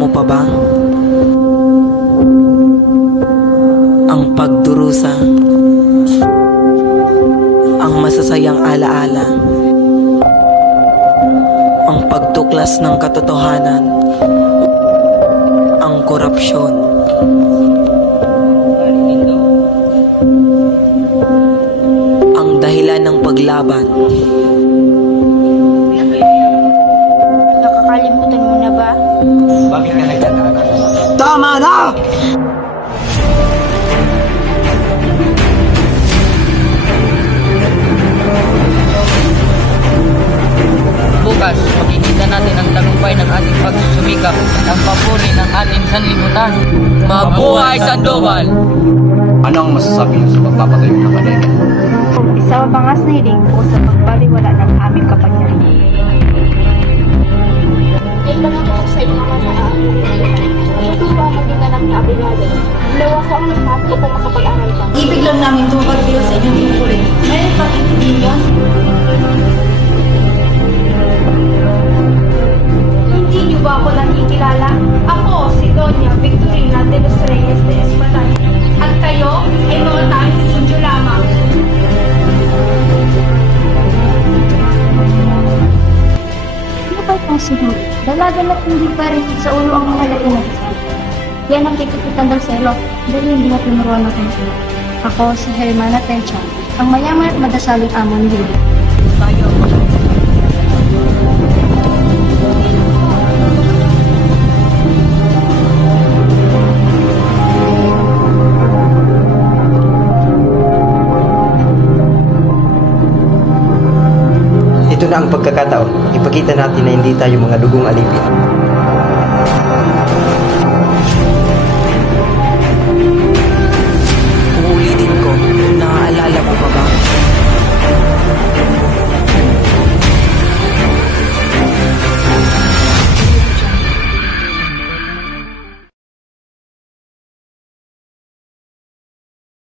mo pa ba ang pagdurusa, ang masasayang alaala, ang pagtuklas ng katotohanan, ang korupsyon, ang dahilan ng paglaban? Nakakalimutan mo na ba? Bakit ka nagtataka? Tama na! Bukas, makikita natin ang tagumpay ng ating pagsusumikap at ang papuri ng ating sanlibutan. Mabuhay Sandoval! Anong masasabi niyo sa pagpapatayo ng akademya? Isa mabangas na hiling ko sa pagbaliwala ng aming kapangyarihan. Kailangan ko sa inyo mga sa akin. Natutuwa maging anak na Abinado. Ginawa ko ang lahat upang makapag-aral ka. Ibig lang namin tumagbiyo sa inyong tungkulin. Ngayon pag-intindihan. Hindi niyo ba ako nakikilala? Ako, si Doña Victorina de los Reyes de Espadanya. At kayo ay mga tanging Indio lamang. Ano ba itong siguro? Dalaga na hindi pa rin sa ulo ang mga laki na isa. Yan ang kikupitan ng selo dahil hindi na tinuruan ng selo. Ako si Hermana Tencha, ang mayaman at madasaling amo ni Hilda. Tayo. Ito na ang pagkakataon. Ipakita natin na hindi tayo mga dugong alipin.